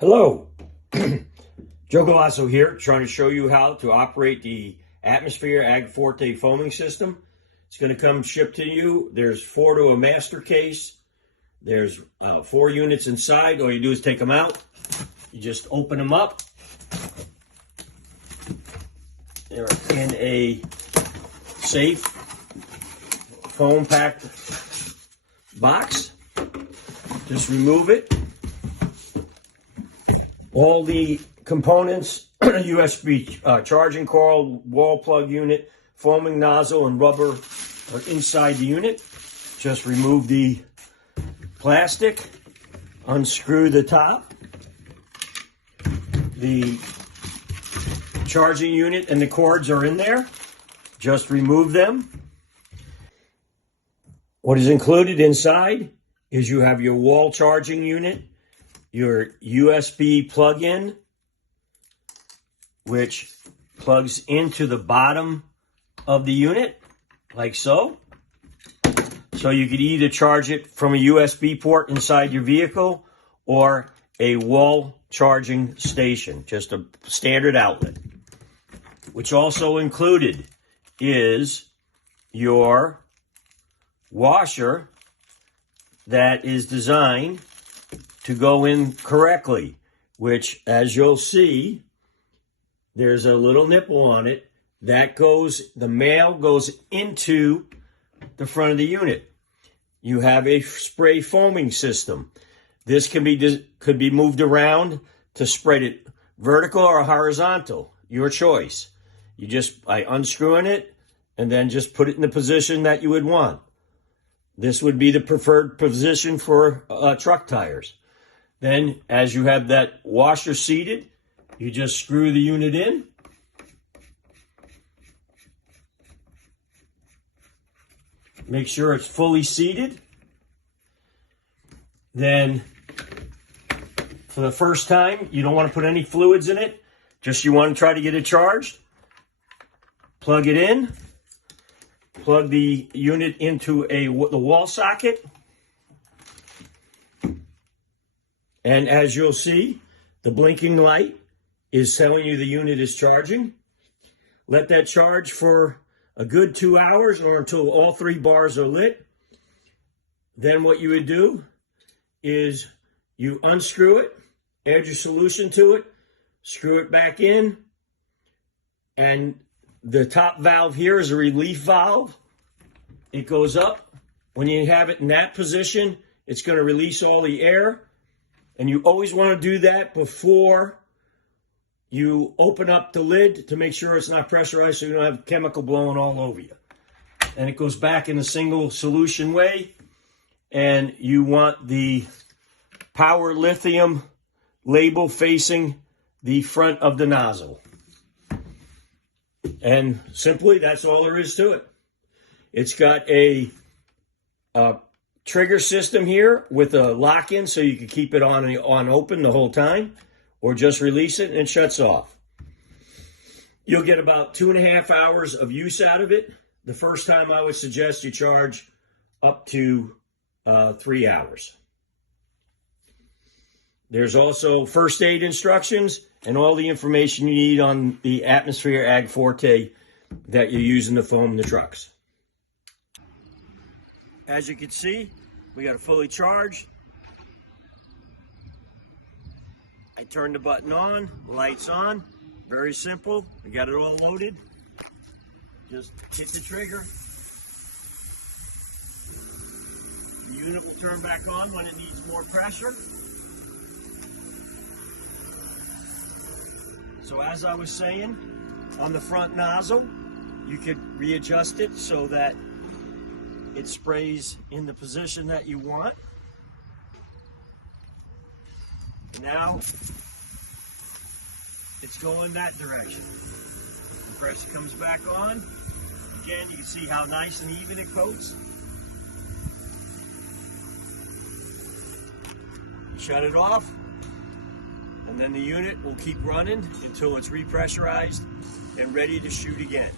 Hello, Joe Galasso here, trying to show you how to operate the Atmosphere Ag Forte foaming system. It's going to come shipped to you. There's 4 to a master case. There's 4 units inside. All you do is take them out. You just open them up. They're in a safe foam packed box. Just remove it. All the components, USB charging coil, wall plug unit, foaming nozzle, and rubber are inside the unit. Just remove the plastic, unscrew the top. The charging unit and the cords are in there. Just remove them. What is included inside is you have your wall charging unit, your USB plug-in, which plugs into the bottom of the unit, like so. So you could either charge it from a USB port inside your vehicle or a wall charging station, just a standard outlet. Which also included is your washer that is designed to go in correctly, which, as you'll see, there's a little nipple on it that goes, the male goes into the front of the unit. You have a spray foaming system. This could be moved around to spread it vertical or horizontal, your choice. You just, by unscrewing it, and then just put it in the position that you would want. This would be the preferred position for truck tires. Then, as you have that washer seated, you just screw the unit in. Make sure it's fully seated. Then, for the first time, you don't want to put any fluids in it. Just you want to try to get it charged. Plug it in. Plug the unit into the wall socket. And as you'll see, the blinking light is telling you the unit is charging. Let that charge for a good 2 hours or until all 3 bars are lit. Then what you would do is you unscrew it, add your solution to it, screw it back in, and the top valve here is a relief valve. It goes up. When you have it in that position, it's going to release all the air. And you always want to do that before you open up the lid to make sure it's not pressurized so you don't have chemical blowing all over you. And it goes back in a single solution way. And you want the power lithium label facing the front of the nozzle. And simply, that's all there is to it. It's got a trigger system here with a lock-in so you can keep it on open the whole time, or just release it and it shuts off. You'll get about 2.5 hours of use out of it. The first time I would suggest you charge up to 3 hours. There's also first aid instructions and all the information you need on the Atmosphere Ag Forte that you're using to foam the trucks. As you can see, we got it fully charged. I turned the button on, lights on. Very simple. We got it all loaded. Just hit the trigger. The unit will turn back on when it needs more pressure. So as I was saying, on the front nozzle, you could readjust it so that it sprays in the position that you want. Now, it's going that direction. The pressure comes back on. Again, you can see how nice and even it coats. Shut it off, and then the unit will keep running until it's repressurized and ready to shoot again.